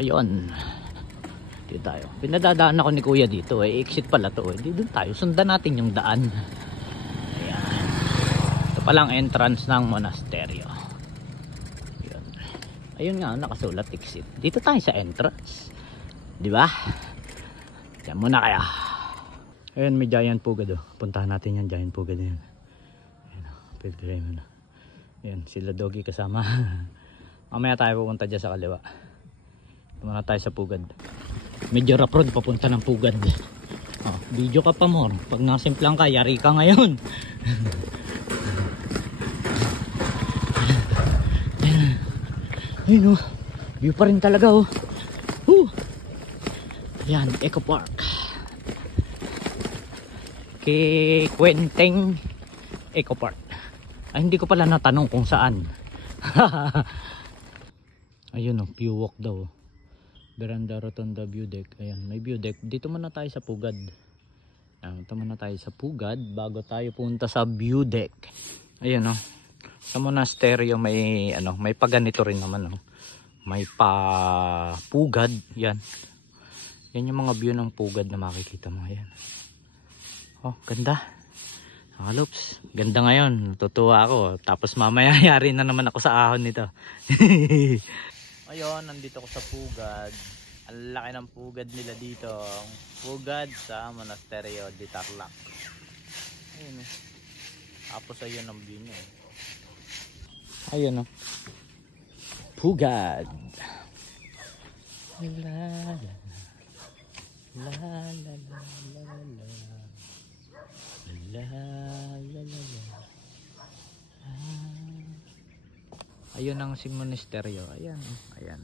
Ayun. Dito tayo. Pinadadaan ako ni kuya dito. Exit pala to. Dito tayo. Sundan natin yung daan. Ayan. Ito palang entrance ng monasteryo. Ayun. Ayun nga, nakasulat exit. Dito tayo sa entrance. Diba? Diyan muna kaya. Ayun, may giant pugad. Puntahan natin yung giant pugad na yun. Ayun, pwede mo na. Ayun, sila Doggy kasama. Mamaya tayo pupunta dyan sa kaliwa. Muna tayo sa pugad. Medyo rough road papunta ng pugad. Oh, video ka pa more. Pag nasimplang ka, yari ka ngayon. Ayun oh. View pa rin talaga oh. Yan, Eco Park. Quenteng Eco Park. Ay, hindi ko pala natanong kung saan. Ayun oh, view walk daw. Veranda Rotonda view deck. Ayan, may view deck. Dito muna tayo sa pugad. Dito muna tayo sa pugad bago tayo punta sa view deck. Ayun oh. Sa monasteryo may may paganito rin naman oh. May pa pugad. Yan. Yan yung mga view ng pugad na makikita mo. Ayan. Oh, ganda. Loops, ganda ngayon. Natutuwa ako. Tapos mamaya yari na naman ako sa ahon nito. Ayun, nandito ko sa pugad. Ang laki ng pugad nila dito. Pugad sa Monasterio de Tarlac. Ayun. Tapos ayun ang view niya. Ayun oh. Pugad. La la la la la la. La la la la. Ayun ang monasteryo. Ayan, ayan.